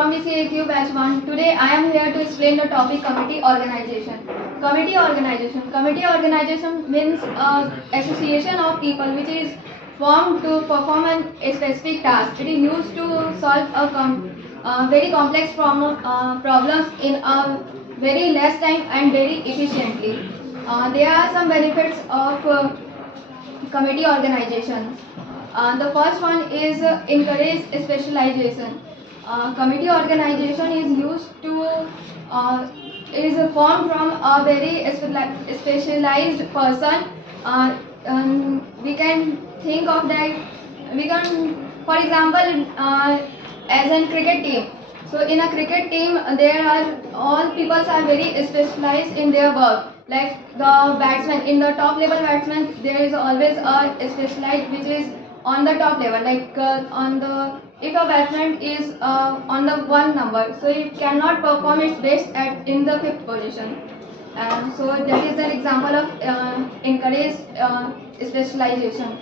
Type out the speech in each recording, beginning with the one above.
from BCAQ Batch 1. Today I am here to explain the topic committee organization. Committee organization. Committee organization means association of people which is formed to perform a specific task. It is used to solve a very complex problems in a very less time and very efficiently. There are some benefits of committee organization. The first one is encourage specialization. Committee organization is used to is formed from a very specialized person. We can think of that. We can, for example, as in cricket team. So in a cricket team, there are all people are very specialized in their work. Like the batsman, in the top level batsman, there is always a specialized which is on the top level. Like if a batsman is on the 1 number, so it cannot perform its best in the 5th position. So that is an example of encourage specialization.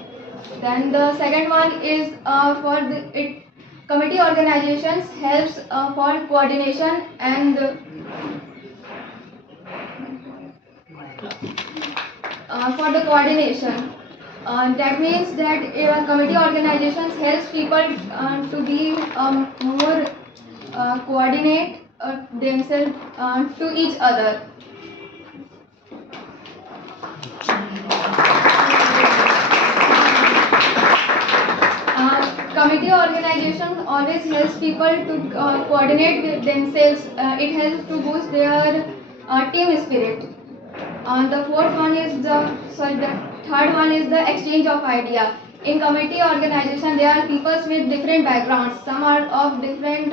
Then the second one is committee organizations helps for coordination and for the coordination. That means that committee organizations helps people to be more coordinate themselves to each other. Committee organization always helps people to coordinate with themselves. It helps to boost their team spirit. The third one is the exchange of idea. In committee organization, there are people with different backgrounds. Some are of different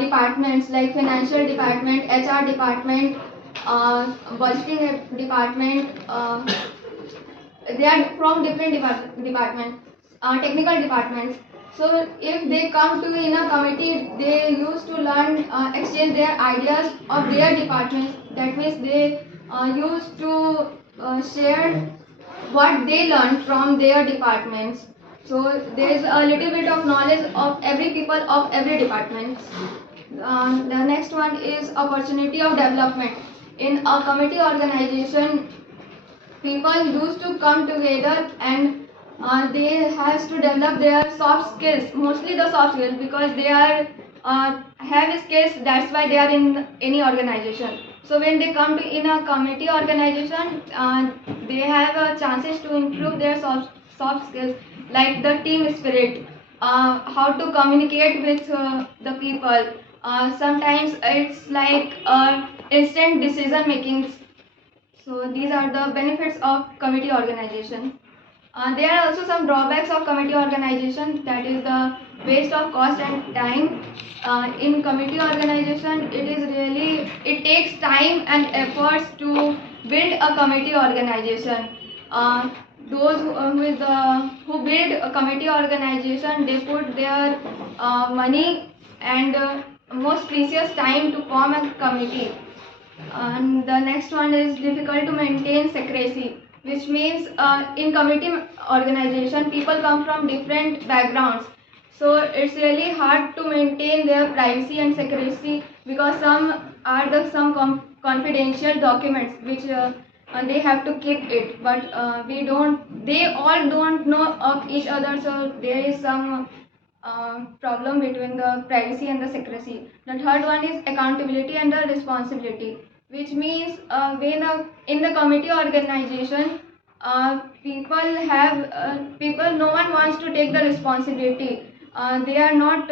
departments like financial department, HR department, budgeting department. They are from different departments, technical departments. So if they come to in a committee, they used to learn, exchange their ideas of their departments. That means they used to share what they learned from their departments. So there is a little bit of knowledge of every people of every department. The next one is opportunity of development. In a committee organization, people used to come together and they has to develop their soft skills, mostly the soft skills, because they are have skills. That's why they are in any organization. So when they come to in a committee organization, they have chances to improve their soft skills, like the team spirit, how to communicate with the people. Sometimes it's like instant decision making. So these are the benefits of committee organization. There are also some drawbacks of committee organization, that is the waste of cost and time. In committee organization, it takes time and efforts to build a committee organization. Those who build a committee organization, they put their money and most precious time to form a committee. And the next one is difficult to maintain secrecy, which means in committee organization, people come from different backgrounds. So it's really hard to maintain their privacy and secrecy, because some are confidential documents which they have to keep it. But they all don't know of each other, so there is some problem between the privacy and the secrecy. The third one is accountability and the responsibility, which means in the committee organization, no one wants to take the responsibility. They are not.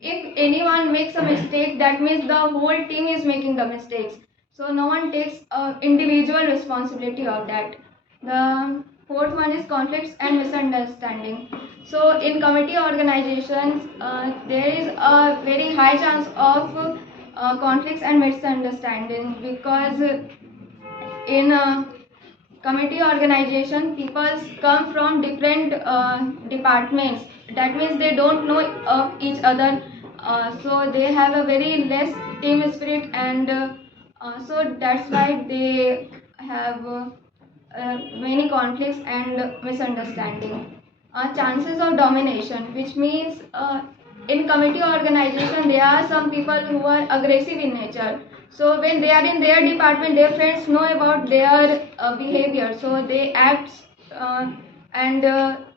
If anyone makes a mistake, that means the whole team is making the mistakes. So no one takes individual responsibility of that. The fourth one is conflicts and misunderstanding. So in committee organizations, there is a very high chance of conflicts and misunderstanding, because in committee organization, people come from different departments. That means they don't know of each other. So they have a very less team spirit, and so that's why they have many conflicts and misunderstanding. Chances of domination, which means in committee organization, there are some people who are aggressive in nature. So when they are in their department, their friends know about their behavior, so they act and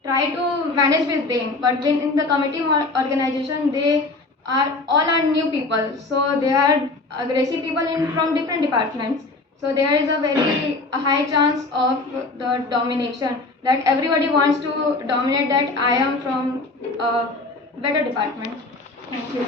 try to manage with them. But when in the committee organization, they are all are new people, so they are aggressive people in from different departments. So there is a very high chance of the domination, that everybody wants to dominate, that I am from a better department. Thank you.